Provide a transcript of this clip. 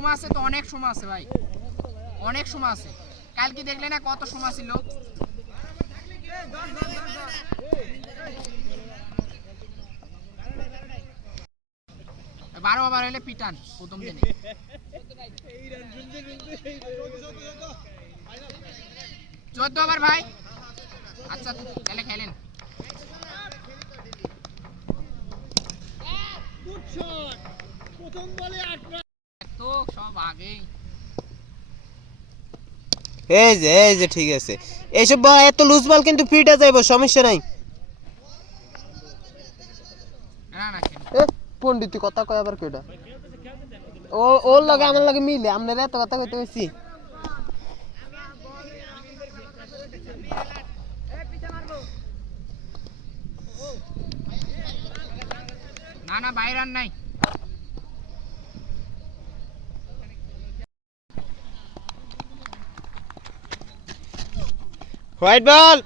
সময় আছে তো অনেক সময় আছে ভাই। অনেক সময় আছে। কালকে দেখলে না কত সময় ছিল? বারো ওভার হলে পিটান প্রথম দিনে। চোদ্দ ওভার ভাই। আচ্ছা তাহলে খেলেন। তো সব আগেই এই যে এই যে ঠিক আছে। এইসব এত লুজ বল কিন্তু ফিটে যাইব সমস্যা নাই। পণ্ডিত কথা কয় আবার কেডা ও ওর লগে আমার লগে মিলে আপনার এত কথা কইতে হইছি। না না বাইরে আর নাই। White ball